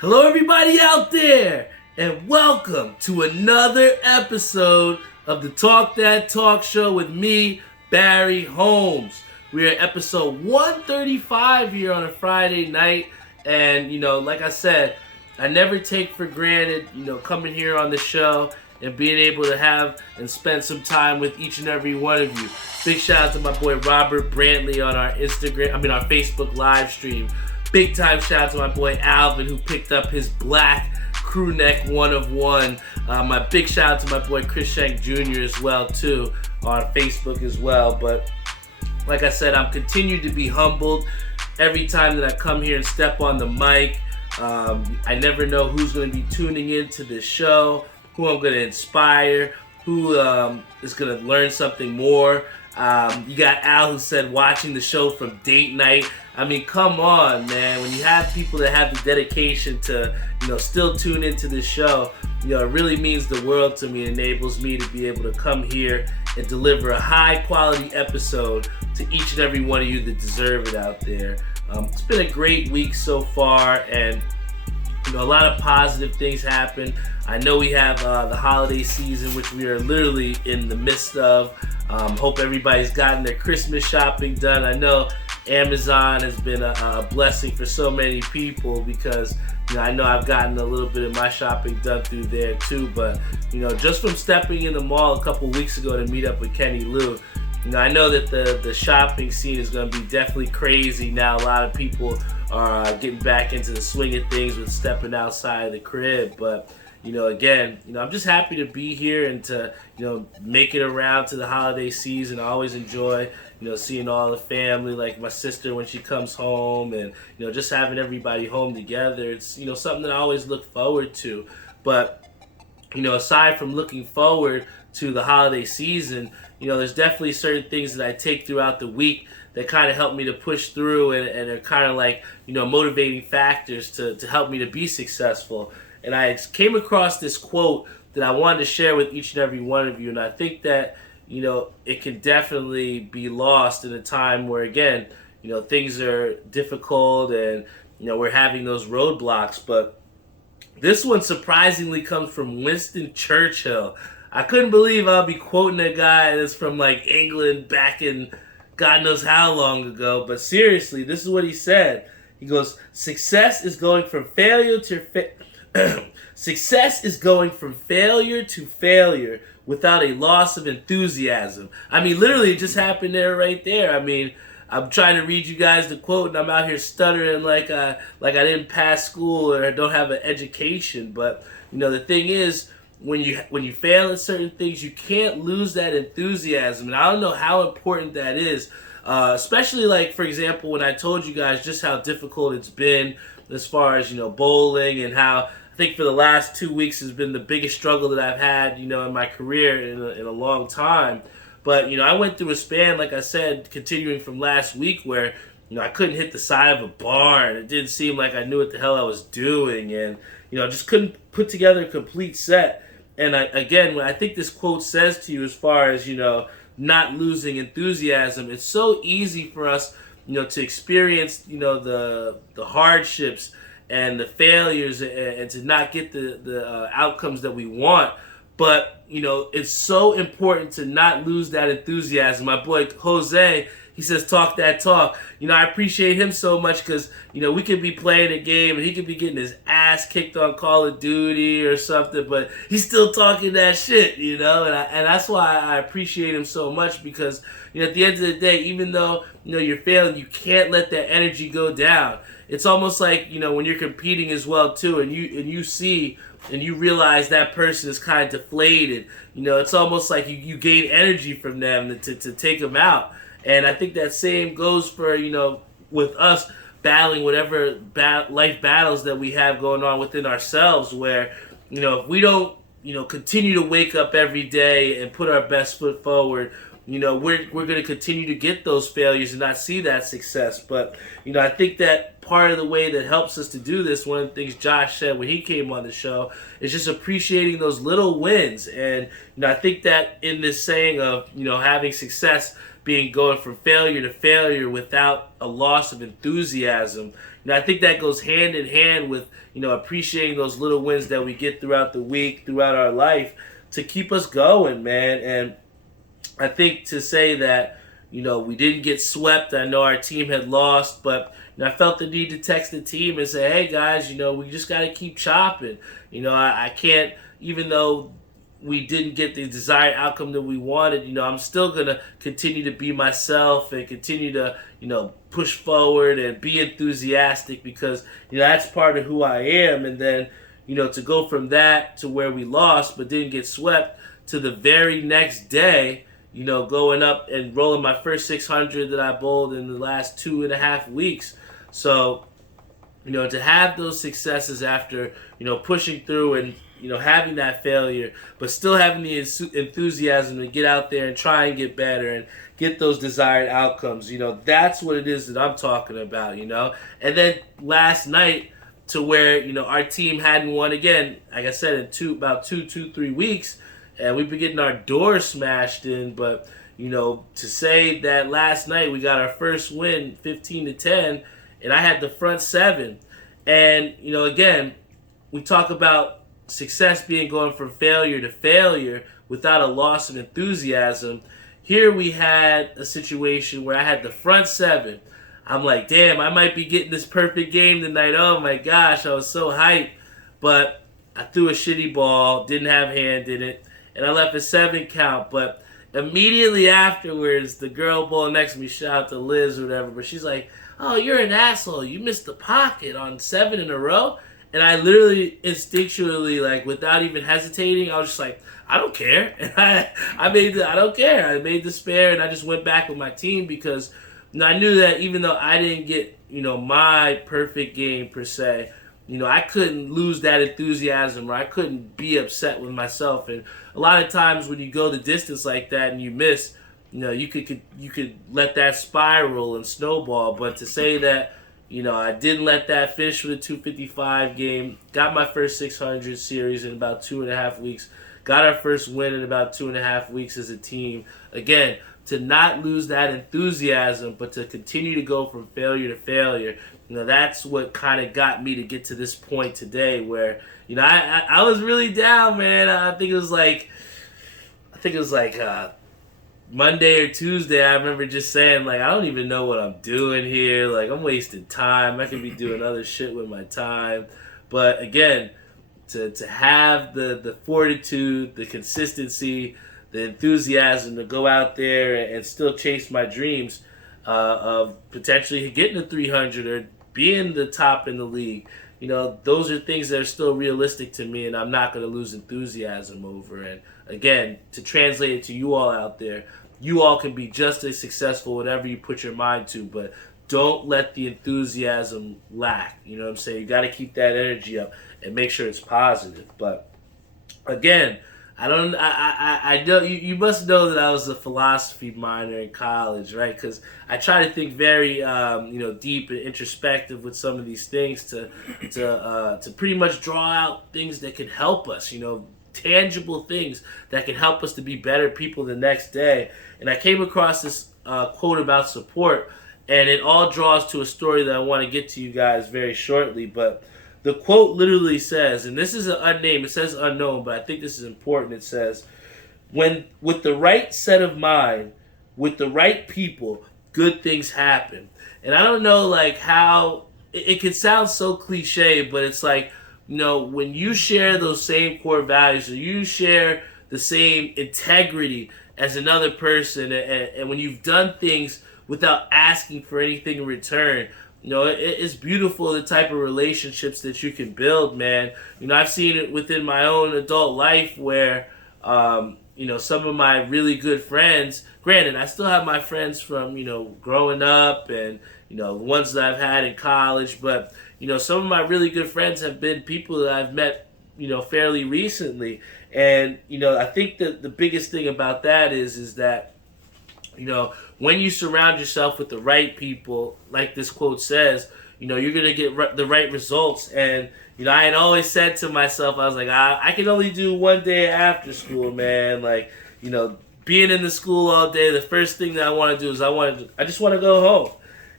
Hello everybody out there, and welcome to another episode of the Talk That Talk Show with me, Barry Holmes. We're at episode 135 here on a Friday night, and like I said, I never take for granted, coming here on the show and being able to have and spend some time with each and every one of you. Big shout out to my boy Robert Brantley on our our Facebook live stream. Big time shout out to my boy Alvin who picked up his black crew neck 1 of 1. My big shout out to my boy Chris Shank Jr. as well too on Facebook as well. But like I said, I'm continued to be humbled every time that I come here and step on the mic. I never know who's going to be tuning into this show, who I'm going to inspire, who is going to learn something more. You got Al who said watching the show from date night. I mean, come on, man. When you have people that have the dedication to, still tune into this show, it really means the world to me. It enables me to be able to come here and deliver a high quality episode to each and every one of you that deserve it out there. It's been a great week so far, and a lot of positive things happen. I know we have the holiday season, which we are literally in the midst of. Hope everybody's gotten their Christmas shopping done. I know Amazon has been a blessing for so many people because I know I've gotten a little bit of my shopping done through there too. But just from stepping in the mall a couple weeks ago to meet up with Kenny Lou, I know that the shopping scene is going to be definitely crazy now. A lot of people are getting back into the swing of things with stepping outside of the crib. But again, I'm just happy to be here and to, make it around to the holiday season. I always enjoy, seeing all the family, like my sister when she comes home, and, just having everybody home together. It's, something that I always look forward to. But, aside from looking forward to the holiday season, there's definitely certain things that I take throughout the week that kind of help me to push through and are kind of like, motivating factors to help me to be successful. And I came across this quote that I wanted to share with each and every one of you. And I think that, it can definitely be lost in a time where, again, things are difficult and, we're having those roadblocks. But this one surprisingly comes from Winston Churchill. I couldn't believe I'll be quoting a guy that's from like England back in God knows how long ago. But seriously, this is what he said. He goes, success is going from failure to success is going from failure to failure without a loss of enthusiasm. I mean, literally, it just happened there, right there. I mean, I'm trying to read you guys the quote, and I'm out here stuttering like I didn't pass school or I don't have an education. But the thing is, when you fail at certain things, you can't lose that enthusiasm. And I don't know how important that is, especially like, for example, when I told you guys just how difficult it's been as far as bowling, and how I think for the last 2 weeks has been the biggest struggle that I've had in my career in a long time. But I went through a span, like I said, continuing from last week, where I couldn't hit the side of a bar, and it didn't seem like I knew what the hell I was doing, and just couldn't put together a complete set. And when I think this quote says to you, as far as not losing enthusiasm, it's so easy for us to experience the hardships and the failures, and to not get the outcomes that we want. But it's so important to not lose that enthusiasm. My boy Jose, he says, talk that talk. I appreciate him so much because, we could be playing a game and he could be getting his ass kicked on Call of Duty or something, but he's still talking that shit, and that's why I appreciate him so much, because, at the end of the day, even though, you're failing, you can't let that energy go down. It's almost like, when you're competing as well, too, and you see and you realize that person is kind of deflated, it's almost like you gain energy from them to take them out. And I think that same goes for, with us battling whatever life battles that we have going on within ourselves, where, if we don't, continue to wake up every day and put our best foot forward, we're going to continue to get those failures and not see that success. But, I think that part of the way that helps us to do this, one of the things Josh said when he came on the show, is just appreciating those little wins. And, I think that in this saying of, having success being going from failure to failure without a loss of enthusiasm, I think that goes hand in hand with, appreciating those little wins that we get throughout the week, throughout our life, to keep us going, man. And I think to say that, we didn't get swept. I know our team had lost, but I felt the need to text the team and say, hey, guys, we just got to keep chopping. I can't, even though we didn't get the desired outcome that we wanted, I'm still going to continue to be myself and continue to, push forward and be enthusiastic because, that's part of who I am. And then, to go from that to where we lost but didn't get swept to the very next day, going up and rolling my first 600 that I bowled in the last 2.5 weeks. So, to have those successes after, pushing through and, having that failure, but still having the enthusiasm to get out there and try and get better and get those desired outcomes, that's what it is that I'm talking about, And then last night to where, our team hadn't won again, like I said, in about 3 weeks, and we've been getting our doors smashed in, but, to say that last night we got our first win, 15-10, and I had the front seven. And, again, we talk about success being going from failure to failure without a loss of enthusiasm. Here we had a situation where I had the front seven. I'm like, damn, I might be getting this perfect game tonight. Oh my gosh, I was so hyped. But I threw a shitty ball, didn't have hand in it, and I left a 7 count. But immediately afterwards, the girl ball next to me, shout out to Liz or whatever, but she's like, oh, you're an asshole. You missed the pocket on 7 in a row. And I literally instinctually, like, without even hesitating, I was just like, I don't care. And I don't care. I made the spare, and I just went back with my team because I knew that even though I didn't get, my perfect game per se, I couldn't lose that enthusiasm or I couldn't be upset with myself. And a lot of times when you go the distance like that and you miss, you could let that spiral and snowball. But to say that, I didn't let that finish with a 255 game, got my first 600 series in about 2.5 weeks, got our first win in about 2.5 weeks as a team. Again, to not lose that enthusiasm, but to continue to go from failure to failure, that's what kind of got me to get to this point today where, I was really down, man. I think it was like Monday or Tuesday, I remember just saying, like, I don't even know what I'm doing here. Like, I'm wasting time. I could be doing other shit with my time. But, again, to have the fortitude, the consistency, the enthusiasm to go out there and still chase my dreams of potentially getting to 300 or being the top in the league, those are things that are still realistic to me, and I'm not going to lose enthusiasm over. And again, to translate it to you all out there, you all can be just as successful whatever you put your mind to, but don't let the enthusiasm lack. You know what I'm saying? You got to keep that energy up and make sure it's positive. But again, I know you must know that I was a philosophy minor in college, right? Because I try to think very, deep and introspective with some of these things to pretty much draw out things that can help us, tangible things that can help us to be better people the next day. And I came across this quote about support, and it all draws to a story that I want to get to you guys very shortly. But the quote literally says, and this is an unnamed, it says unknown, but I think this is important. It says, when with the right set of mind, with the right people, good things happen. And I don't know like how, it can sound so cliche, but it's like, when you share those same core values, or you share the same integrity as another person, and when you've done things without asking for anything in return, it's beautiful the type of relationships that you can build, man. I've seen it within my own adult life where, some of my really good friends, granted, I still have my friends from, growing up and, the ones that I've had in college, but, some of my really good friends have been people that I've met, fairly recently. And, I think that the biggest thing about that is that, when you surround yourself with the right people, like this quote says, you're going to get the right results. And, I had always said to myself, I was like, I can only do one day after school, man. Like, being in the school all day, the first thing that I want to do is I just want to go home.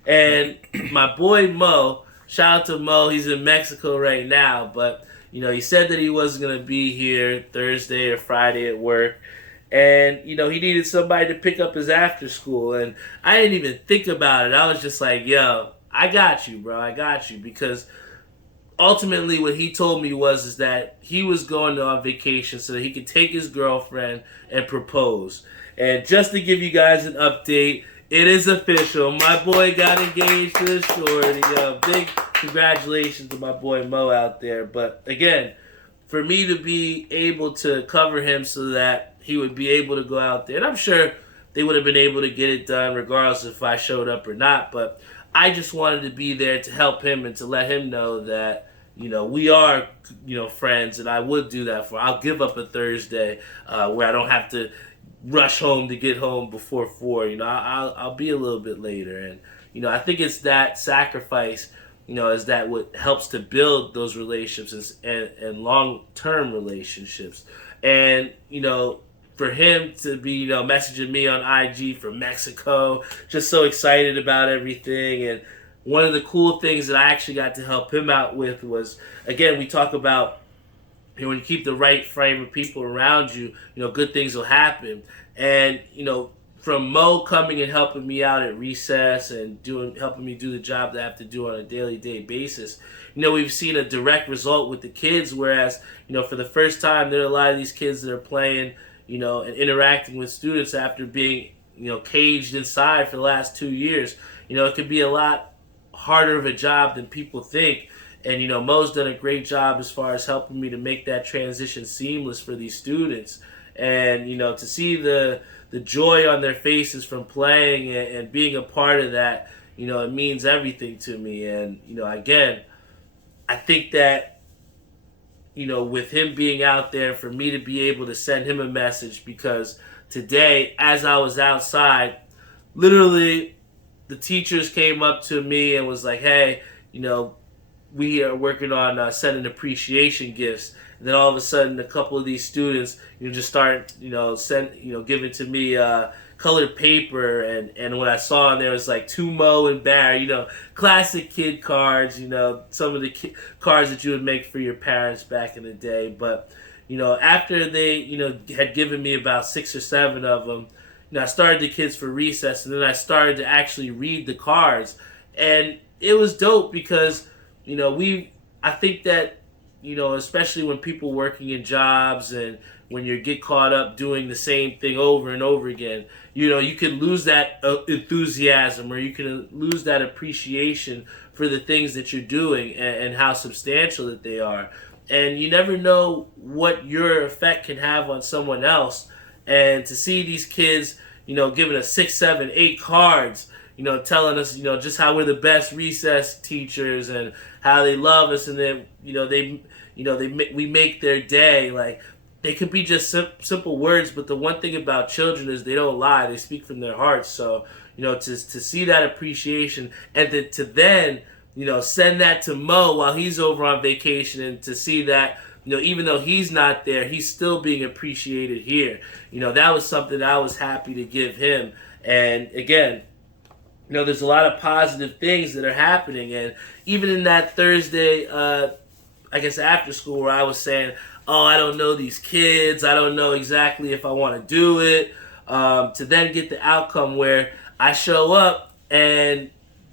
And my boy Mo, shout out to Mo. He's in Mexico right now, but he said that he wasn't gonna be here Thursday or Friday at work, and he needed somebody to pick up his after school, and I didn't even think about it. I was just like, yo, I got you, bro. I got you, because ultimately what he told me is that he was going on vacation so that he could take his girlfriend and propose. And just to give you guys an update, it is official. My boy got engaged to the shorty. Big congratulations to my boy Mo out there. But again, for me to be able to cover him so that he would be able to go out there, and I'm sure they would have been able to get it done regardless if I showed up or not, but I just wanted to be there to help him and to let him know that we are, friends, and I would do that for. I'll give up a Thursday where I don't have to rush home to get home before 4. I'll be a little bit later, and I think it's that sacrifice, is that what helps to build those relationships and long-term relationships, and for him to be messaging me on IG from Mexico, just so excited about everything. And one of the cool things that I actually got to help him out with was, again, we talk about when you keep the right frame of people around you, good things will happen. And from Mo coming and helping me out at recess and helping me do the job that I have to do on a daily basis, we've seen a direct result with the kids. Whereas for the first time, there are a lot of these kids that are playing, and interacting with students after being caged inside for the last 2 years. It could be a lot harder of a job than people think. And Mo's done a great job as far as helping me to make that transition seamless for these students. And to see the joy on their faces from playing and being a part of that, it means everything to me. And again, I think that with him being out there, for me to be able to send him a message, because today, as I was outside, literally the teachers came up to me and was like, hey, we are working on sending appreciation gifts. And then all of a sudden, a couple of these students, just start, giving to me colored paper. And what I saw in there was like to Mo and Barry, classic kid cards, some of the cards that you would make for your parents back in the day. But, after they, had given me about 6 or 7 of them, I started the kids for recess, and then I started to actually read the cards. And it was dope because, I think that, especially when people working in jobs and when you get caught up doing the same thing over and over again, you can lose that enthusiasm, or you can lose that appreciation for the things that you're doing and how substantial that they are. And you never know what your effect can have on someone else. And to see these kids, giving us 6, 7, 8 cards, telling us, just how we're the best recess teachers and how they love us, and then, we make their day. Like, they could be just simple words, but the one thing about children is they don't lie; they speak from their hearts. So, to see that appreciation, and to then, send that to Mo while he's over on vacation, and to see that, even though he's not there, he's still being appreciated here. That was something I was happy to give him. And again, there's a lot of positive things that are happening. And even in that Thursday, I guess after school, where I was saying, oh, I don't know these kids, I don't know exactly if I want to do it, to then get the outcome where I show up and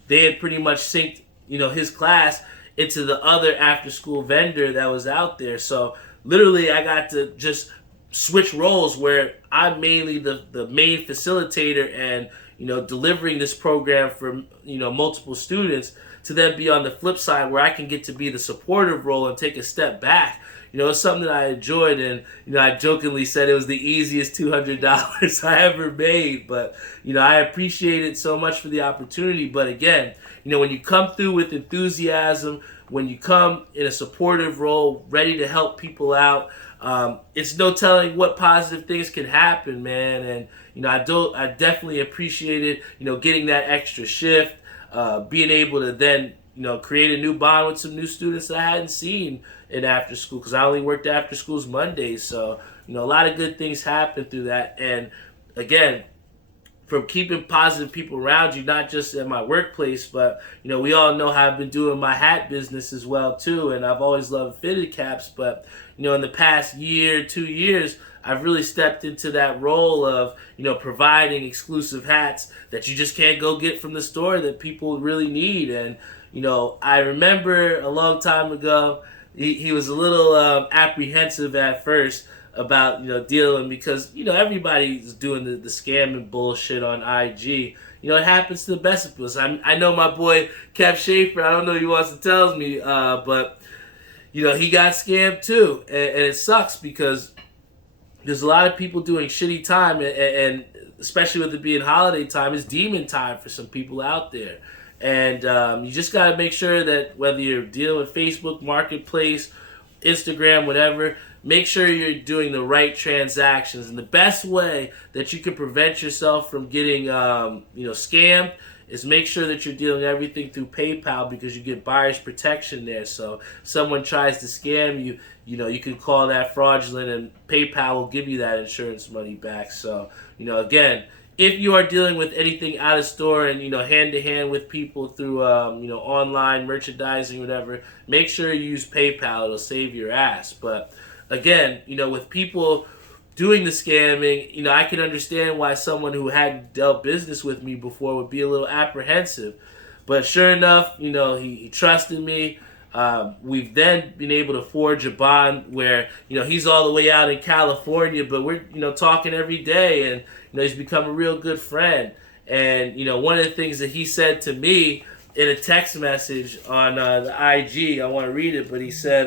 they had pretty much synced, his class into the other after-school vendor that was out there. So literally I got to just switch roles where I'm mainly the main facilitator and, delivering this program for, multiple students, to then be on the flip side where I can get to be the supportive role and take a step back. It's something that I enjoyed, and, I jokingly said it was the easiest $200 I ever made, but, I appreciate it so much for the opportunity. But again, when you come through with enthusiasm, when you come in a supportive role, ready to help people out, it's no telling what positive things can happen, man. And, I definitely appreciated, getting that extra shift, being able to then, create a new bond with some new students that I hadn't seen in after school, because I only worked after schools Mondays. So, a lot of good things happened through that. And again, from keeping positive people around you, not just at my workplace, but, we all know how I've been doing my hat business as well, too, and I've always loved fitted caps, but, in the past year, 2 years, I've really stepped into that role of, providing exclusive hats that you just can't go get from the store that people really need. And, I remember a long time ago, he was a little apprehensive at first about, dealing because, everybody's doing the scamming bullshit on IG. It happens to the best of us. I know my boy Kev Schaefer, I don't know if he wants to tell me, but, he got scammed too. And it sucks because there's a lot of people doing shitty time, and especially with it being holiday time, it's demon time for some people out there. And you just got to make sure that whether you're dealing with Facebook Marketplace, Instagram, whatever, make sure you're doing the right transactions. And the best way that you can prevent yourself from getting scammed is make sure that you're dealing everything through PayPal, because you get buyer's protection there. So if someone tries to scam you, you can call that fraudulent, and PayPal will give you that insurance money back. So, again, if you are dealing with anything out of store and, hand-to-hand with people through, online merchandising, whatever, make sure you use PayPal. It'll save your ass. But, again, with people doing the scamming, I can understand why someone who hadn't dealt business with me before would be a little apprehensive. But sure enough, he trusted me. We've then been able to forge a bond where, he's all the way out in California, but we're, talking every day, and, he's become a real good friend. And, one of the things that he said to me in a text message on the IG, I want to read it, but he said,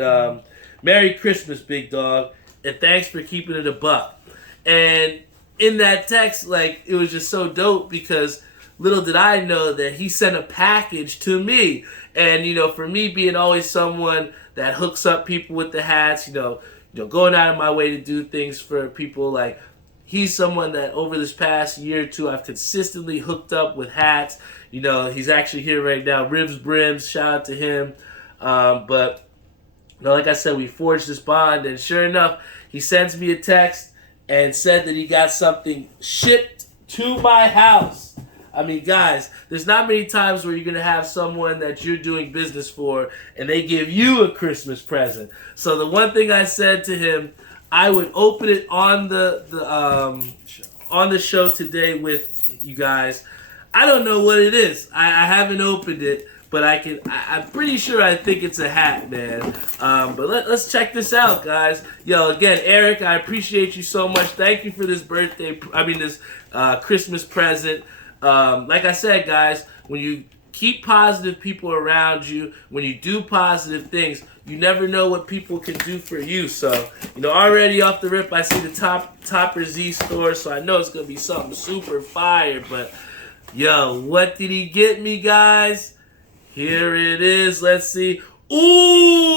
"Merry Christmas, big dog, and thanks for keeping it a buck." And in that text, it was just so dope, because little did I know that he sent a package to me. And, for me being always someone that hooks up people with the hats, going out of my way to do things for people, he's someone that over this past year or two, I've consistently hooked up with hats. He's actually here right now, Ribs Brims, shout out to him. But, like I said, we forged this bond, and sure enough, he sends me a text and said that he got something shipped to my house. I mean, guys, there's not many times where you're going to have someone that you're doing business for and they give you a Christmas present. So the one thing I said to him, I would open it on the show today with you guys. I don't know what it is. I haven't opened it, but I'm pretty sure I think it's a hat, man. But let's check this out, guys. Yo, again, Eric, I appreciate you so much. Thank you for this this Christmas present. Like I said, guys, when you keep positive people around you, when you do positive things, you never know what people can do for you. So, already off the rip, I see the Topper Z store, so I know it's going to be something super fire. But, yo, what did he get me, guys? Here it is. Let's see. Ooh.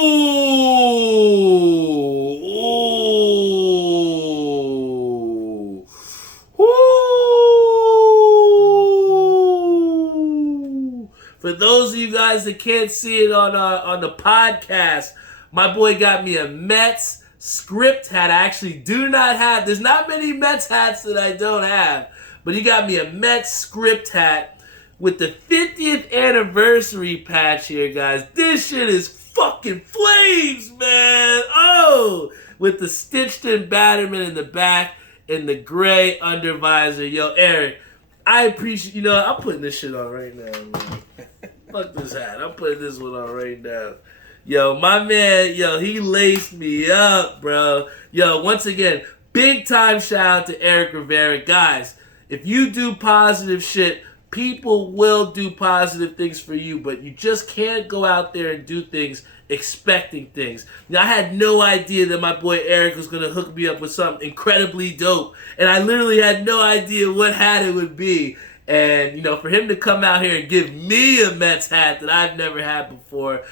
For those of you guys that can't see it on the podcast, my boy got me a Mets script hat. I actually do not have. There's not many Mets hats that I don't have, but he got me a Mets script hat with the 50th anniversary patch here, guys. This shit is fucking flames, man. Oh, with the stitched in Batterman in the back and the gray under visor. Yo, Eric, I appreciate, I'm putting this shit on right now, man. Fuck this hat. I'm putting this one on right now. Yo, my man, he laced me up, bro. Yo, once again, big time shout out to Eric Rivera. Guys, if you do positive shit, people will do positive things for you, but you just can't go out there and do things expecting things. I had no idea that my boy Eric was going to hook me up with something incredibly dope, and I literally had no idea what hat it would be. And, for him to come out here and give me a Mets hat that I've never had before,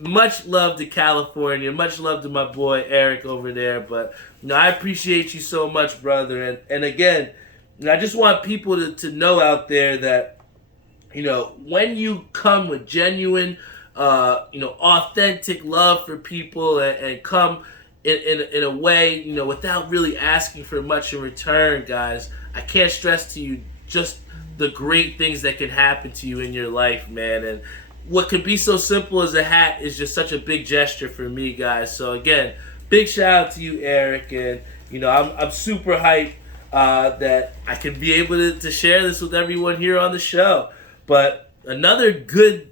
much love to California, much love to my boy Eric over there. But, I appreciate you so much, brother. And again, I just want people to know out there that, when you come with genuine, authentic love for people and come in a way, without really asking for much in return, guys, I can't stress to you just the great things that can happen to you in your life, man. And what could be so simple as a hat is just such a big gesture for me, guys. So again, big shout out to you, Eric. And I'm super hyped that I can be able to share this with everyone here on the show. But another good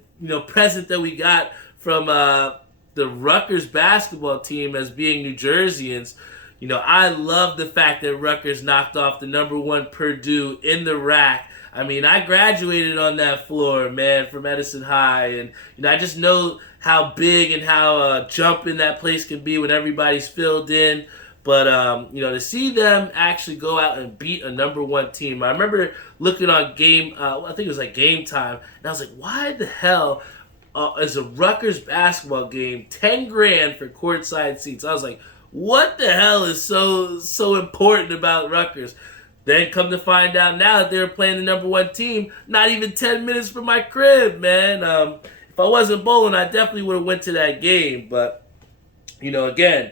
present that we got from the Rutgers basketball team as being New Jerseyans. I love the fact that Rutgers knocked off the number 1 Purdue in the rack. I mean, I graduated on that floor, man, from Edison High, and I just know how big and how jumping that place can be when everybody's filled in. But to see them actually go out and beat a number 1 team, I remember looking on I think it was like Game Time, and I was like, why the hell is a Rutgers basketball game $10,000 for courtside seats? I was like, what the hell is so important about Rutgers? Then come to find out now that they were playing the number 1 team, not even 10 minutes from my crib, man. If I wasn't bowling, I definitely would have went to that game. But, again,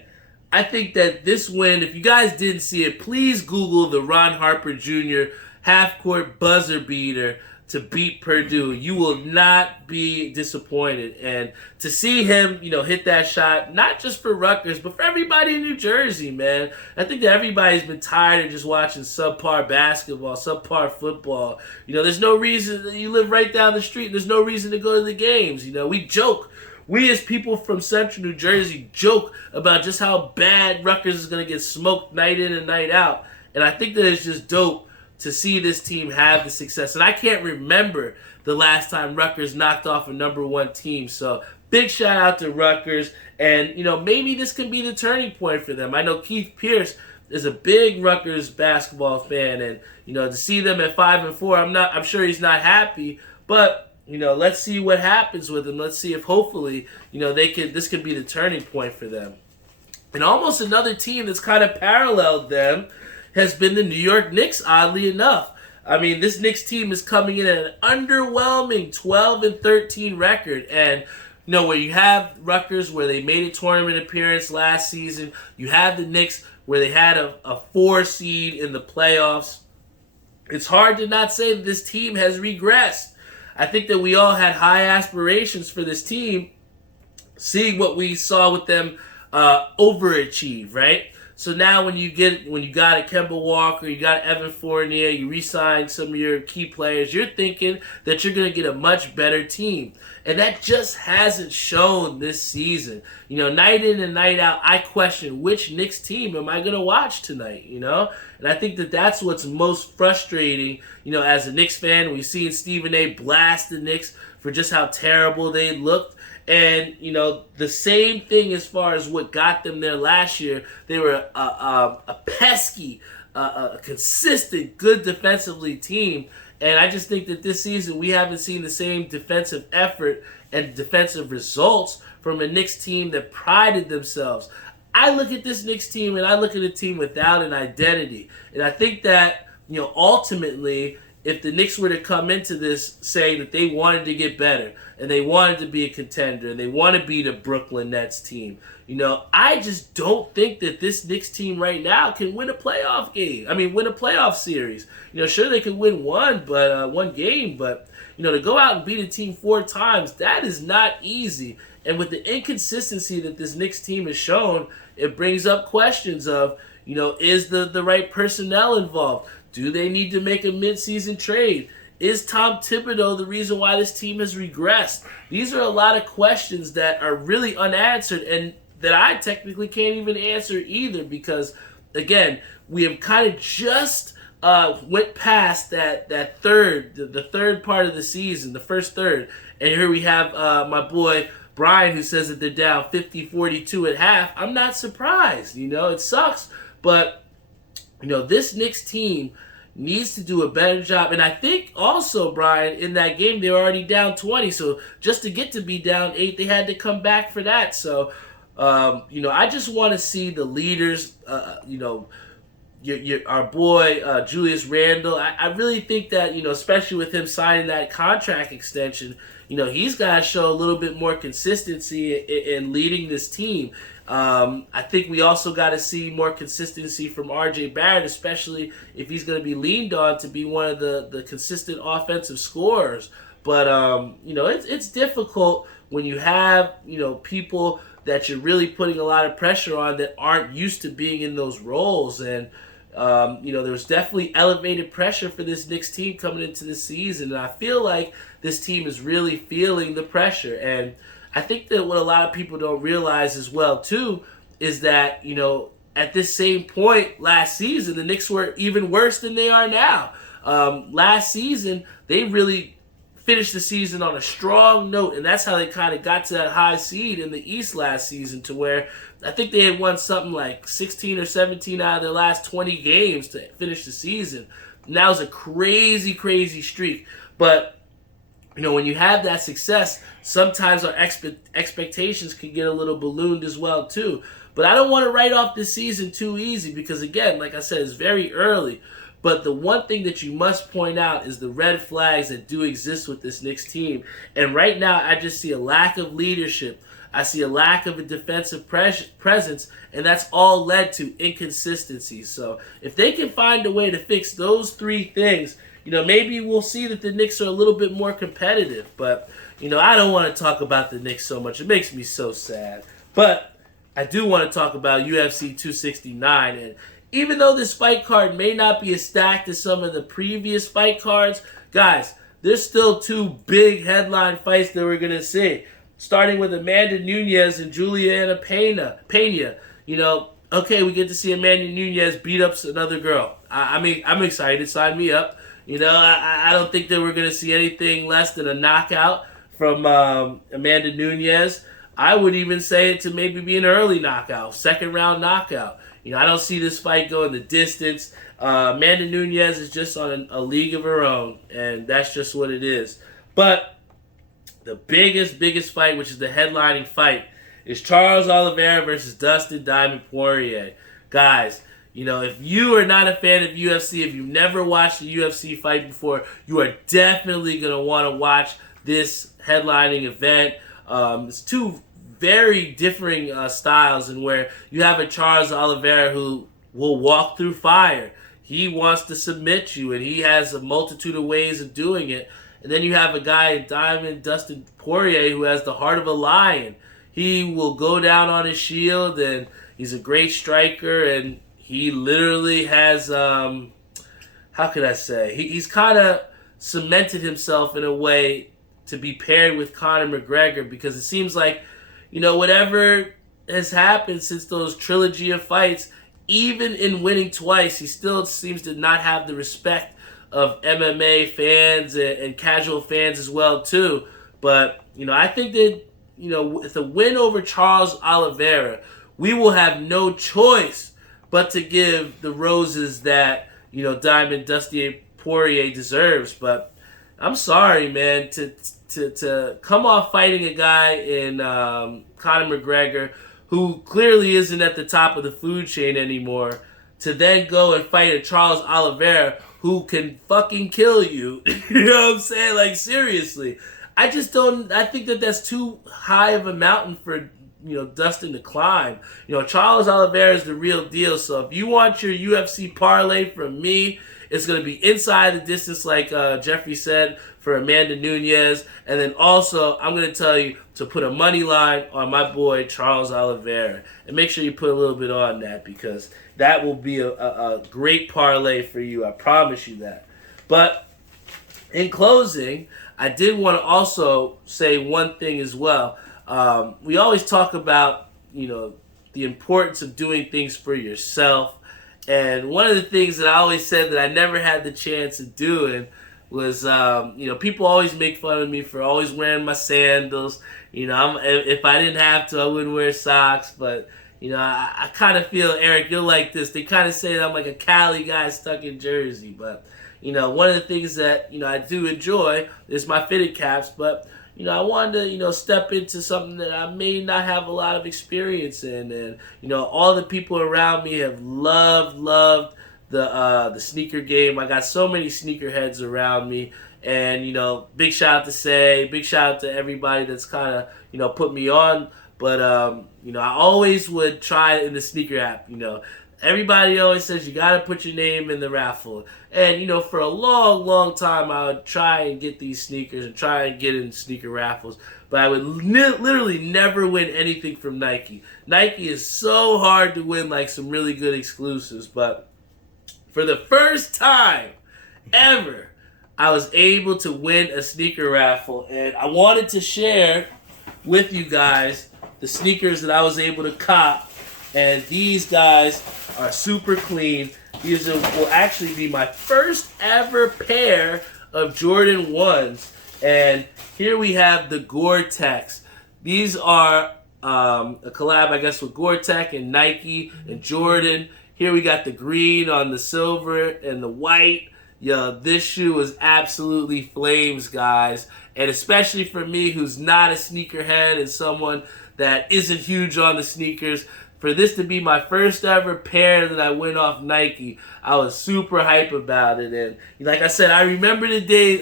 I think that this win, if you guys didn't see it, please Google the Ron Harper Jr. half-court buzzer beater to beat Purdue. You will not be disappointed. And to see him, hit that shot, not just for Rutgers, but for everybody in New Jersey, man. I think that everybody's been tired of just watching subpar basketball, subpar football. There's no reason. You live right down the street. There's no reason to go to the games. We joke. We as people from Central New Jersey joke about just how bad Rutgers is going to get smoked night in and night out. And I think that it's just dope to see this team have the success. And I can't remember the last time Rutgers knocked off a number 1 team. So big shout out to Rutgers. And, maybe this can be the turning point for them. I know Keith Pierce is a big Rutgers basketball fan. And, to see them at 5-4, I'm sure he's not happy. But, let's see what happens with them. Let's see if hopefully, this could be the turning point for them. And almost another team that's kind of paralleled them has been the New York Knicks, oddly enough. I mean, this Knicks team is coming in at an underwhelming 12-13 record. And, where you have Rutgers, where they made a tournament appearance last season. You have the Knicks, where they had a 4 seed in the playoffs. It's hard to not say that this team has regressed. I think that we all had high aspirations for this team, seeing what we saw with them overachieve, right? So now when you got a Kemba Walker, you got Evan Fournier, you re-signed some of your key players, you're thinking that you're going to get a much better team. And that just hasn't shown this season. Night in and night out, I question which Knicks team am I going to watch tonight, And I think that that's what's most frustrating, as a Knicks fan. We've seen Stephen A. blast the Knicks for just how terrible they looked. And, the same thing as far as what got them there last year. They were a pesky, consistent, good defensively team. And I just think that this season we haven't seen the same defensive effort and defensive results from a Knicks team that prided themselves. I look at this Knicks team and I look at a team without an identity. And I think that, ultimately, if the Knicks were to come into this saying that they wanted to get better and they wanted to be a contender and they want to be the Brooklyn Nets team, I just don't think that this Knicks team right now can win a playoff game. Win a playoff series. Sure they could win one game, but, to go out and beat a team 4 times, that is not easy. And with the inconsistency that this Knicks team has shown, it brings up questions of, is the right personnel involved? Do they need to make a midseason trade? Is Tom Thibodeau the reason why this team has regressed? These are a lot of questions that are really unanswered and that I technically can't even answer either because, again, we have kind of just went past the third part of the season, the first third. And here we have my boy Brian who says that they're down 50-42 at half. I'm not surprised. It sucks. But, this Knicks team needs to do a better job. And I think also, Brian, in that game, they were already down 20. So just to get to be down 8, they had to come back for that. So, I just want to see the leaders, our boy Julius Randle. I really think that, especially with him signing that contract extension, he's got to show a little bit more consistency in leading this team. I think we also got to see more consistency from R.J. Barrett, especially if he's going to be leaned on to be one of the consistent offensive scorers. But, it's difficult when you have, people that you're really putting a lot of pressure on that aren't used to being in those roles. And, there's definitely elevated pressure for this Knicks team coming into the season. And I feel like this team is really feeling the pressure. And I think that what a lot of people don't realize as well, too, is that, at this same point last season, the Knicks were even worse than they are now. Last season, they really finished the season on a strong note, and that's how they kind of got to that high seed in the East last season, to where I think they had won something like 16 or 17 out of their last 20 games to finish the season. And that was a crazy, crazy streak. But, when you have that success, sometimes our expectations can get a little ballooned as well, too. But I don't want to write off this season too easy because, again, like I said, it's very early. But the one thing that you must point out is the red flags that do exist with this Knicks team. And right now, I just see a lack of leadership. I see a lack of a defensive presence, and that's all led to inconsistency. So if they can find a way to fix those three things, maybe we'll see that the Knicks are a little bit more competitive. But, I don't want to talk about the Knicks so much. It makes me so sad. But I do want to talk about UFC 269. And even though this fight card may not be as stacked as some of the previous fight cards, guys, there's still two big headline fights that we're going to see. Starting with Amanda Nunez and Juliana Pena. Okay, we get to see Amanda Nunez beat up another girl. I'm excited. Sign me up. I don't think that we're going to see anything less than a knockout from Amanda Nunez. I would even say it to maybe be an early knockout, second round knockout. I don't see this fight going the distance. Amanda Nunez is just on a league of her own, and that's just what it is. But the biggest fight, which is the headlining fight, is Charles Oliveira versus Dustin Diamond Poirier. Guys, if you are not a fan of UFC, if you've never watched a UFC fight before, you are definitely going to want to watch this headlining event. It's two very differing styles, and where you have a Charles Oliveira who will walk through fire. He wants to submit you, and he has a multitude of ways of doing it. And then you have a guy, Diamond Dustin Poirier, who has the heart of a lion. He will go down on his shield, and he's a great striker, and he literally has, how could I say? He's kind of cemented himself in a way to be paired with Conor McGregor, because it seems like, whatever has happened since those trilogy of fights, even in winning twice, he still seems to not have the respect of MMA fans and casual fans as well, too. But, I think that, with a win over Charles Oliveira, we will have no choice but to give the roses that, Diamond Dustin Poirier deserves. But I'm sorry, man, to come off fighting a guy in Conor McGregor who clearly isn't at the top of the food chain anymore, to then go and fight a Charles Oliveira who can fucking kill you. You know what I'm saying? Like, seriously. I think that that's too high of a mountain for, Dustin to climb. Charles Oliveira is the real deal. So if you want your UFC parlay from me, it's going to be inside the distance, like Jeffrey said, for Amanda Nunez. And then also, I'm going to tell you to put a money line on my boy, Charles Oliveira. And make sure you put a little bit on that, because that will be a great parlay for you. I promise you that. But in closing, I did want to also say one thing as well. We always talk about, the importance of doing things for yourself. And one of the things that I always said that I never had the chance of doing was, people always make fun of me for always wearing my sandals. If I didn't have to, I wouldn't wear socks. But, I kind of feel, Eric, you're like this. They kind of say that I'm like a Cali guy stuck in Jersey. But, one of the things that, I do enjoy is my fitted caps. But, I wanted to, step into something that I may not have a lot of experience in. And, all the people around me have loved the sneaker game. I got so many sneakerheads around me. And, big shout out to Say, big shout out to everybody that's kind of, put me on. But, I always would try in the sneaker app, Everybody always says you got to put your name in the raffle. And, for a long, long time, I would try and get these sneakers and try and get in sneaker raffles. But I would literally never win anything from Nike. Nike is so hard to win, like some really good exclusives. But for the first time ever, I was able to win a sneaker raffle. And I wanted to share with you guys the sneakers that I was able to cop. And these guys are super clean. These will actually be my first ever pair of Jordan 1s. And here we have the Gore-Tex. These are a collab, I guess, with Gore-Tex and Nike and Jordan. Here we got the green on the silver and the white. Yo, this shoe is absolutely flames, guys. And especially for me, who's not a sneakerhead and someone that isn't huge on the sneakers, for this to be my first ever pair that I win off Nike, I was super hype about it. And like I said, I remember the days.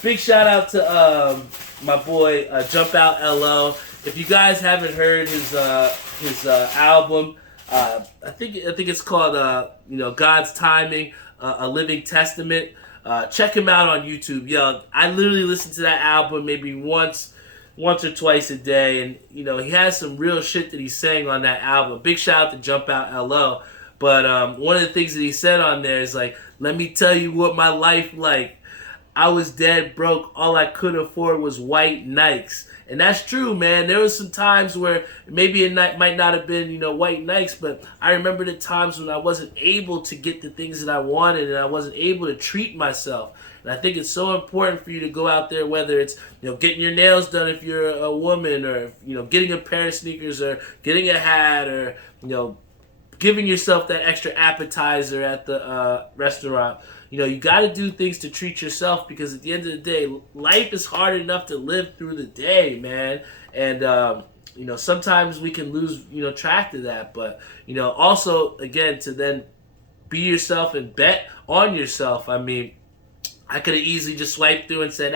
Big shout out to my boy Jump Out LO. If you guys haven't heard his album, I think it's called God's Timing, A Living Testament. Check him out on YouTube. Yo, I literally listen to that album maybe once or twice a day, and he has some real shit that he's saying on that album. Big shout out to Jump Out LO. But one of the things that he said on there is like, let me tell you what my life like. I was dead broke. All I could afford was white Nikes. And that's true, man. There was some times where maybe it might not have been, white Nikes, but I remember the times when I wasn't able to get the things that I wanted and I wasn't able to treat myself. And I think it's so important for you to go out there, whether it's, getting your nails done if you're a woman, or, getting a pair of sneakers, or getting a hat, or, giving yourself that extra appetizer at the restaurant. You got to do things to treat yourself, because at the end of the day, life is hard enough to live through the day, man. And, sometimes we can lose, track to that. But, also, again, to then be yourself and bet on yourself. I mean, I could have easily just swiped through and said,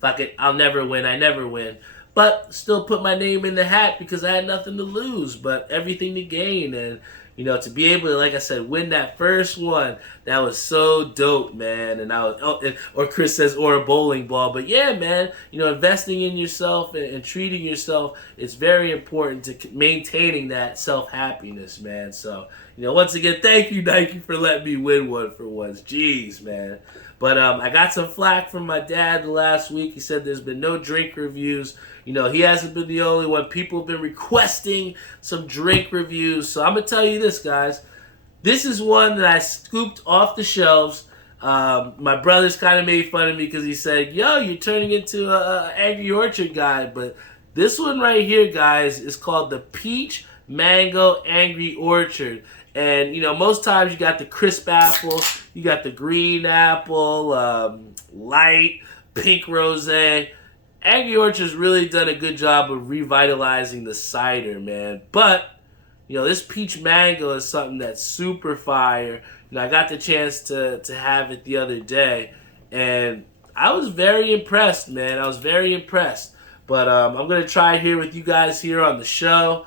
fuck it, I'll never win, I never win. But still put my name in the hat because I had nothing to lose, but everything to gain. And, to be able to, like I said, win that first one, that was so dope, man. And or Chris says, or a bowling ball. But yeah, man, investing in yourself and treating yourself is very important to maintaining that self-happiness, man. So, once again, thank you, Nike, for letting me win one for once. Jeez, man. But I got some flack from my dad last week. He said there's been no drink reviews. He hasn't been the only one. People have been requesting some drink reviews. So I'm going to tell you this, guys. This is one that I scooped off the shelves. My brothers kind of made fun of me because he said, yo, you're turning into an Angry Orchard guy. But this one right here, guys, is called the Peach Mango Angry Orchard. And, most times you got the crisp apple, you got the green apple, light, pink rosé. Angry Orchard's really done a good job of revitalizing the cider, man. But, this peach mango is something that's super fire. I got the chance to have it the other day, and I was very impressed, man. I was very impressed. But I'm going to try it here with you guys here on the show.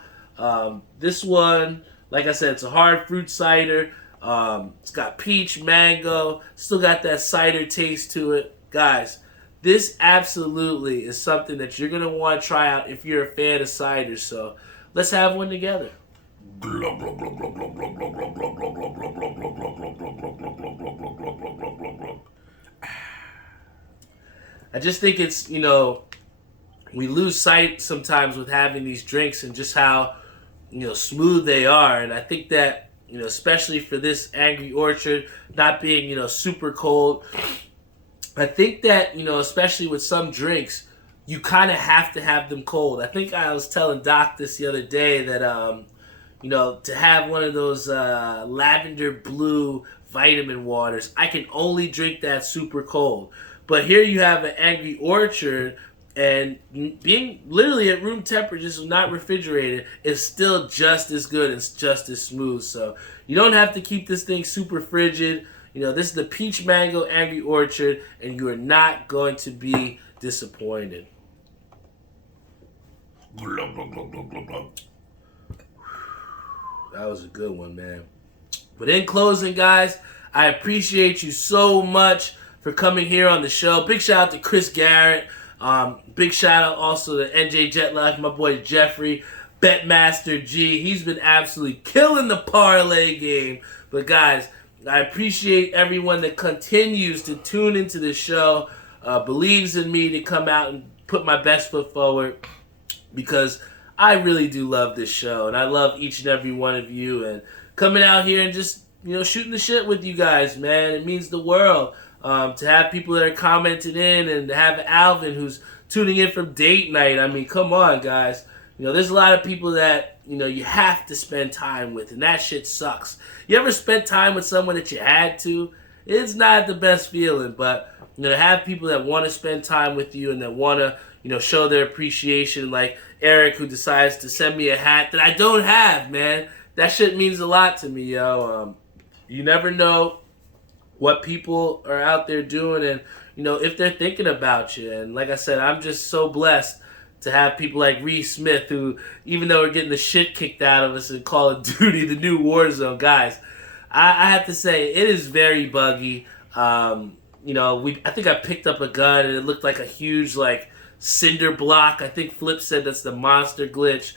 This one, like I said, it's a hard fruit cider. It's got peach, mango, still got that cider taste to it. Guys, this absolutely is something that you're going to want to try out if you're a fan of cider. So let's have one together. I just think it's, we lose sight sometimes with having these drinks and just how, smooth they are. And I think that, especially for this Angry Orchard, not being, super cold, I think that, especially with some drinks, you kind of have to have them cold. I think I was telling Doc this the other day that, to have one of those lavender blue vitamin waters, I can only drink that super cold. But here you have an Angry Orchard, And being literally at room temperature, just not refrigerated, is still just as good and just as smooth. So you don't have to keep this thing super frigid. This is the Peach Mango Angry Orchard, and you are not going to be disappointed. That was a good one, man. But in closing, guys, I appreciate you so much for coming here on the show. Big shout out to Chris Garrett. Big shout out also to NJ Jetlife, my boy Jeffrey, Betmaster G. He's been absolutely killing the parlay game. But guys, I appreciate everyone that continues to tune into the show, believes in me to come out and put my best foot forward, because I really do love this show, and I love each and every one of you, and coming out here and just, shooting the shit with you guys, man. It means the world. To have people that are commenting in, and to have Alvin who's tuning in from date night. I mean, come on, guys. There's a lot of people that, you have to spend time with, and that shit sucks. You ever spent time with someone that you had to? It's not the best feeling, but, to have people that want to spend time with you and that want to, show their appreciation, like Eric, who decides to send me a hat that I don't have, man. That shit means a lot to me, yo. You never know what people are out there doing, and if they're thinking about you. And like I said, I'm just so blessed to have people like Reese Smith, who, even though we're getting the shit kicked out of us in Call of Duty, the new Warzone, guys, I have to say it is very buggy. I think I picked up a gun and it looked like a huge cinder block. I think Flip said that's the monster glitch.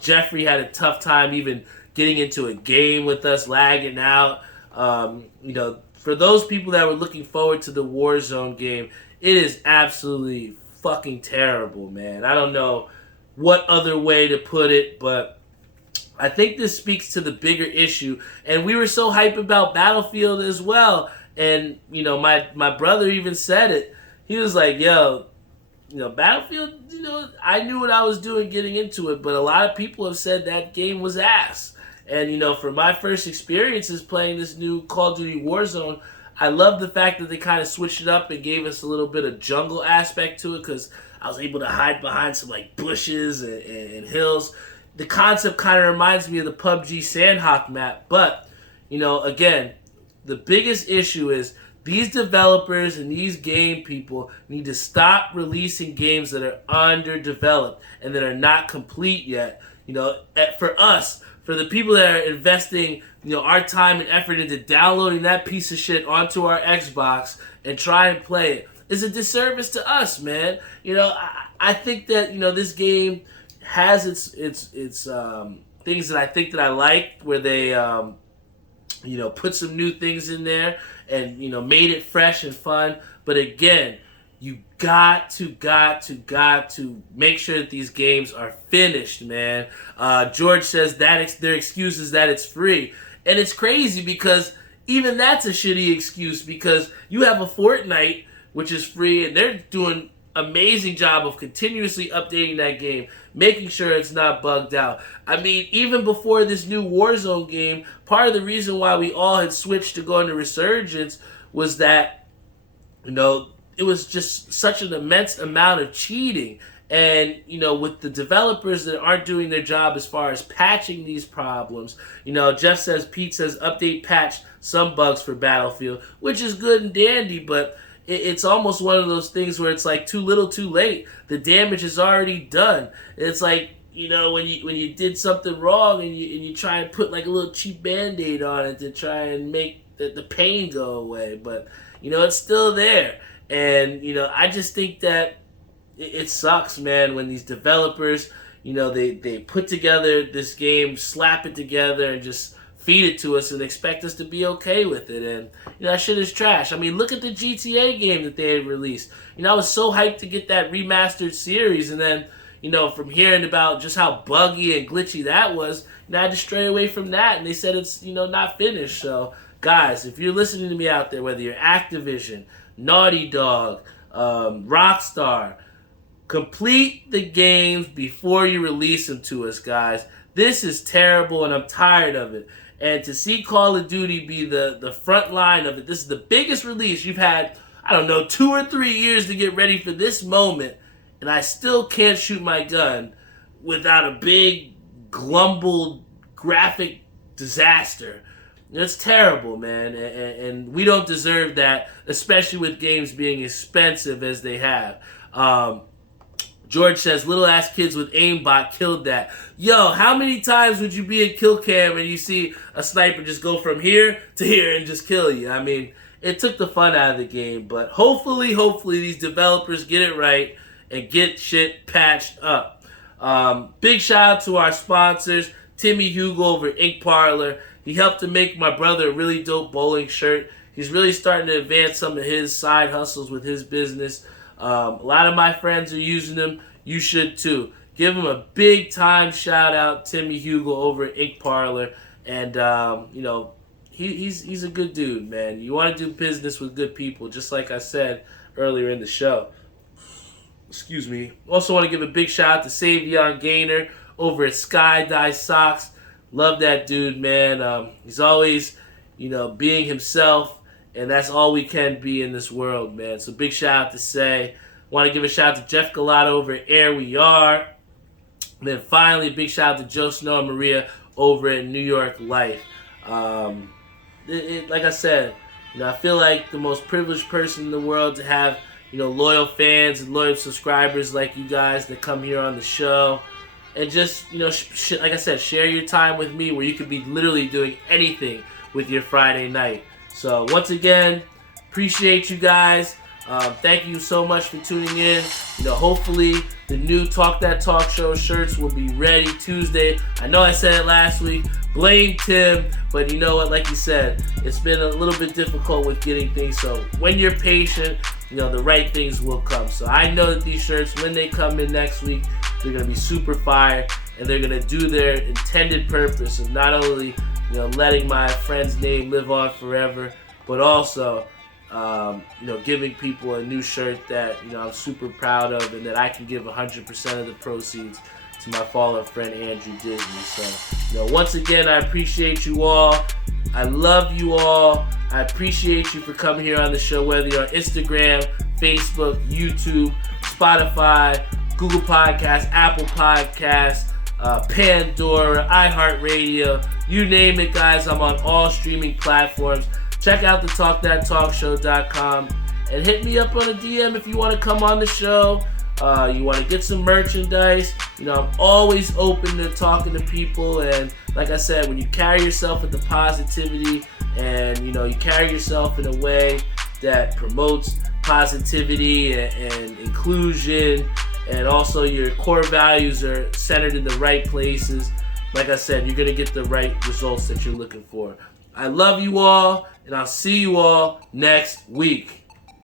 Jeffrey had a tough time even getting into a game with us, lagging out. For those people that were looking forward to the Warzone game, it is absolutely fucking terrible, man. I don't know what other way to put it, but I think this speaks to the bigger issue. And we were so hyped about Battlefield as well. And, my brother even said it. He was like, yo, Battlefield, I knew what I was doing getting into it, but a lot of people have said that game was ass. And, for my first experiences playing this new Call of Duty Warzone, I love the fact that they kind of switched it up and gave us a little bit of jungle aspect to it, because I was able to hide behind some bushes and hills. The concept kind of reminds me of the PUBG Sandhawk map. But, again, the biggest issue is these developers and these game people need to stop releasing games that are underdeveloped and that are not complete yet. For us, for the people that are investing, our time and effort into downloading that piece of shit onto our Xbox and try and play it, is a disservice to us, man. I think that, this game has its things that I think that I like, where they, put some new things in there and, made it fresh and fun. But again, you got to make sure that these games are finished, man. George says that their excuse is that it's free. And it's crazy, because even that's a shitty excuse, because you have a Fortnite, which is free, and they're doing amazing job of continuously updating that game, making sure it's not bugged out. I mean, even before this new Warzone game, part of the reason why we all had switched to going to Resurgence was that, it was just such an immense amount of cheating. And, with the developers that aren't doing their job as far as patching these problems, Jeff says, Pete says, update patch some bugs for Battlefield, which is good and dandy, but it's almost one of those things where it's too little too late. The damage is already done. It's when you did something wrong and you try and put a little cheap Band-Aid on it to try and make the pain go away, but, it's still there. And, I just think that it sucks, man, when these developers, they put together this game, slap it together, and just feed it to us and expect us to be okay with it. And, that shit is trash. I mean, look at the GTA game that they had released. I was so hyped to get that remastered series, and then, from hearing about just how buggy and glitchy that was, I had to stray away from that, and they said it's, not finished. So, guys, if you're listening to me out there, whether you're Activision, Naughty Dog, Rockstar, complete the games before you release them to us, guys. This is terrible, and I'm tired of it. And to see Call of Duty be the front line of it, this is the biggest release. You've had, 2 or 3 years to get ready for this moment, and I still can't shoot my gun without a big, glumbled, graphic disaster. It's terrible, man, and we don't deserve that, especially with games being expensive as they have. George says, little ass kids with aimbot killed that. Yo, how many times would you be in kill cam and you see a sniper just go from here to here and just kill you? I mean, it took the fun out of the game, but hopefully these developers get it right and get shit patched up. Big shout out to our sponsors, Timmy Hugo over Ink Parlor. He helped to make my brother a really dope bowling shirt. He's really starting to advance some of his side hustles with his business. A lot of my friends are using them. You should too. Give him a big time shout out, Timmy Hugo over at Ink Parlor. And, he's a good dude, man. You want to do business with good people, just like I said earlier in the show. Excuse me. Also want to give a big shout out to Savion Gaynor over at Sky Dye Socks. Love that dude, man. He's always, being himself, and that's all we can be in this world, man. So big shout out to Say. Want to give a shout out to Jeff Galata over at Air We Are. And then finally, a big shout out to Joe Snow and Maria over at New York Life. Like I said, I feel like the most privileged person in the world to have, loyal fans and loyal subscribers like you guys that come here on the show. And just, like I said, share your time with me where you could be literally doing anything with your Friday night. So, once again, appreciate you guys. Thank you so much for tuning in. Hopefully the new Talk That Talk Show shirts will be ready Tuesday. I know I said it last week. Blame Tim, but you know what? Like you said, it's been a little bit difficult with getting things. So when you're patient, the right things will come. So I know that these shirts, when they come in next week, they're going to be super fire, and they're going to do their intended purpose of not only, letting my friend's name live on forever, but also, giving people a new shirt that, I'm super proud of and that I can give 100% of the proceeds to my fallen friend Andrew Disney. So, once again, I appreciate you all. I love you all. I appreciate you for coming here on the show, whether you're on Instagram, Facebook, YouTube, Spotify, Google Podcasts, Apple Podcasts, Pandora, iHeartRadio, you name it, guys. I'm on all streaming platforms. Check out the TalkThatTalkShow.com and hit me up on a DM if you want to come on the show. You want to get some merchandise. I'm always open to talking to people. And like I said, when you carry yourself with the positivity and, you carry yourself in a way that promotes positivity and inclusion, and also your core values are centered in the right places, like I said, you're going to get the right results that you're looking for. I love you all, and I'll see you all next week.